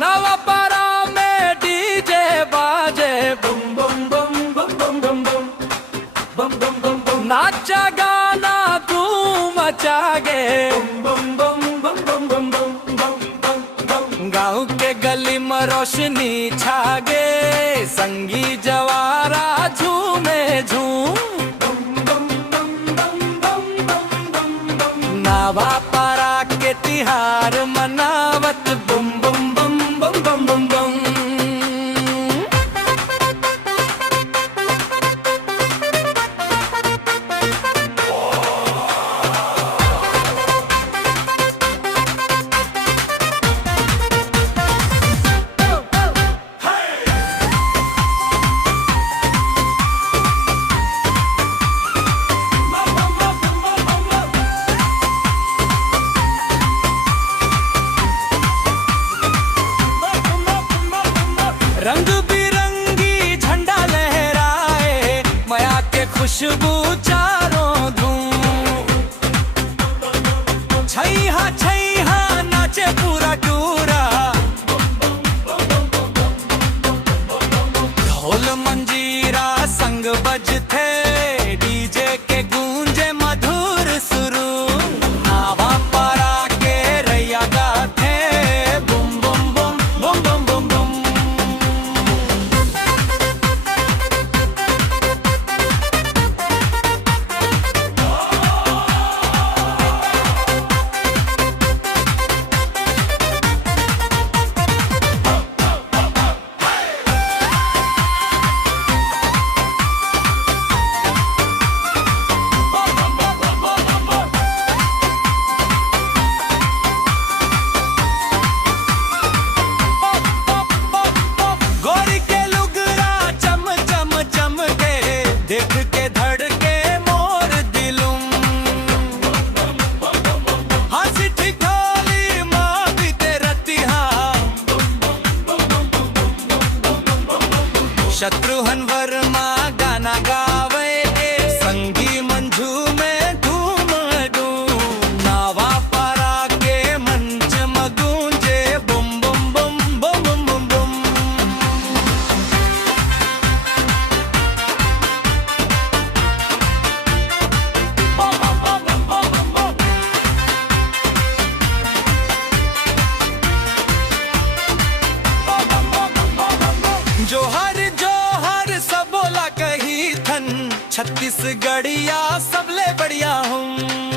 नवापरा में डीजे बाजे बम बम बम बम बम बम बम बम बम बम, नाचा गाना धूम मचागे बम बम बम बम बम बम बम बम, गाँव के गली में रोशनी छागे, संगी जवारा झूमे झूम, नवापरा के तिहार मनावत बम बम बम बम बम बम बम। रंग बिरंगी झंडा लहराए, माया के खुशबू चारों धूम, छैहा नाचे पूरा टूरा, ढोल मंजीरा संग बजते, डीजे के गूंजे मधुर सुरू, नवापरा के रैया गाथे बुम बुम बुम बुम बुम बुम बुम। गोरी के लुगरा चम चम चम के, देख के धड़के मोर दिलुम, हंसी ठिठोली माँ बीते रतिहा, शत्रुघ्न वर्मा गाना गावे, संगी मंजू में धूम धूम, नवापरा के मंच में गूंजे बुम बुम बुम बुम बुम बुम बुम। जोहर जोहर सब बोला कही थन, छत्तीसगढ़िया सबले बढ़िया हूँ।